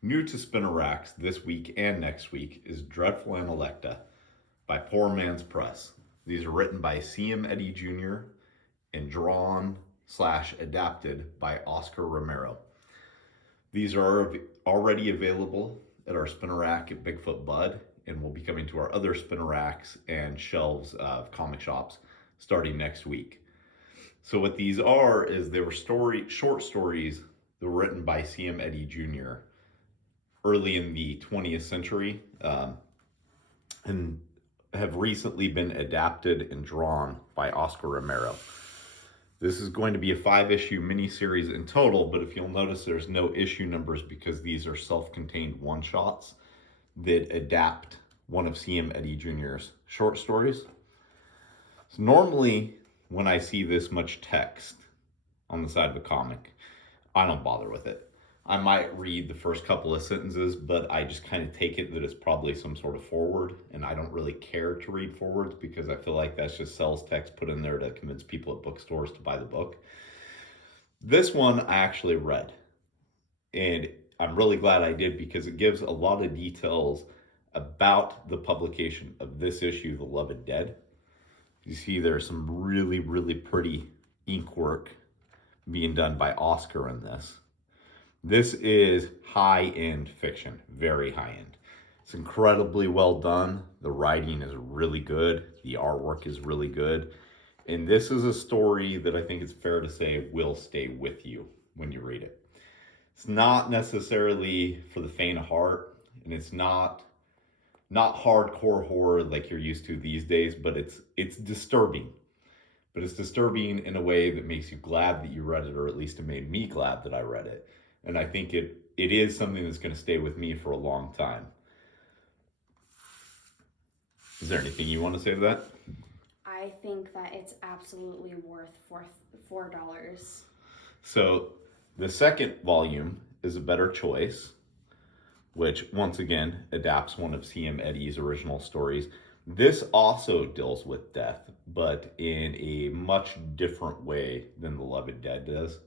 New to spinner racks this week and next week is Dreadful Analekta by Poor Man's Press. These are written by C.M. Eddy Jr. and drawn/adapted by Oscar Romero. These are already available at our spinner rack at Bigfoot Bud and will be coming to our other spinner racks and shelves of comic shops starting next week. So what these are is they were short stories that were written by C.M. Eddy Jr. early in the 20th century, and have recently been adapted and drawn by Oscar Romero. This is going to be a 5-issue miniseries in total, but if you'll notice, there's no issue numbers because these are self-contained one-shots that adapt one of C.M. Eddy Jr.'s short stories. So normally, when I see this much text on the side of a comic, I don't bother with it. I might read the first couple of sentences, but I just kind of take it that it's probably some sort of forward, and I don't really care to read forwards because I feel like that's just sales text put in there to convince people at bookstores to buy the book. This one I actually read, and I'm really glad I did because it gives a lot of details about the publication of this issue, The Loved Dead. You see there's some really, really pretty ink work being done by Oscar in this. This is high-end fiction, very high-end. It's incredibly well done. The writing is really good. The artwork is really good. And this is a story that I think it's fair to say will stay with you when you read it. It's not necessarily for the faint of heart, and it's not hardcore horror like you're used to these days, but it's disturbing. But it's disturbing in a way that makes you glad that you read it, or at least it made me glad that I read it. And I think it is something that's going to stay with me for a long time. Is there anything you want to say to that? I think that it's absolutely worth $4. So the second volume is A Better Choice, which once again adapts one of C.M. Eddy's original stories. This also deals with death, but in a much different way than The Loved Dead does.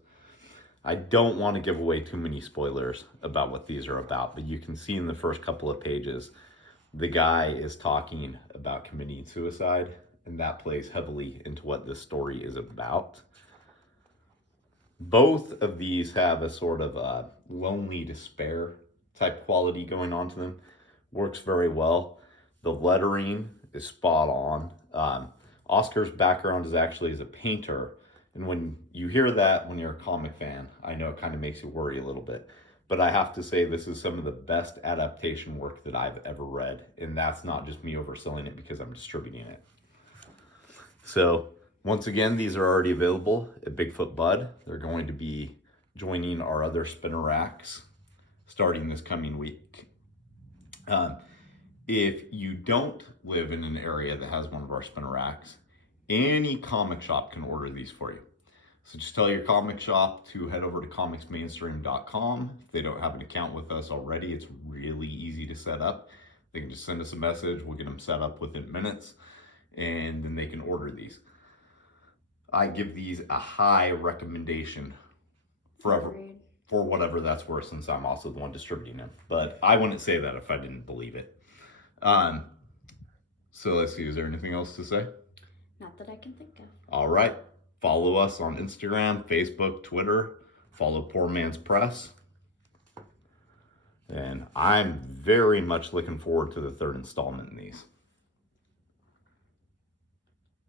I don't want to give away too many spoilers about what these are about, but you can see in the first couple of pages, the guy is talking about committing suicide, and that plays heavily into what this story is about. Both of these have a sort of lonely despair type quality going on to them. Works very well. The lettering is spot on. Oscar's background is actually as a painter, and when you hear that when you're a comic fan, I know it kind of makes you worry a little bit. But I have to say this is some of the best adaptation work that I've ever read, and that's not just me overselling it because I'm distributing it. So once again, these are already available at Bigfoot Bud. They're going to be joining our other spinner racks starting this coming week. If you don't live in an area that has one of our spinner racks, any comic shop can order these for you. So just tell your comic shop to head over to comicsmainstream.com. If they don't have an account with us already, it's really easy to set up. They can just send us a message. We'll get them set up within minutes, and then they can order these. I give these a high recommendation forever for whatever that's worth, since I'm also the one distributing them. But I wouldn't say that if I didn't believe it. So let's see, is there anything else to say? Not that I can think of. All right. Follow us on Instagram, Facebook, Twitter. Follow Poor Man's Press. And I'm very much looking forward to the third installment in these.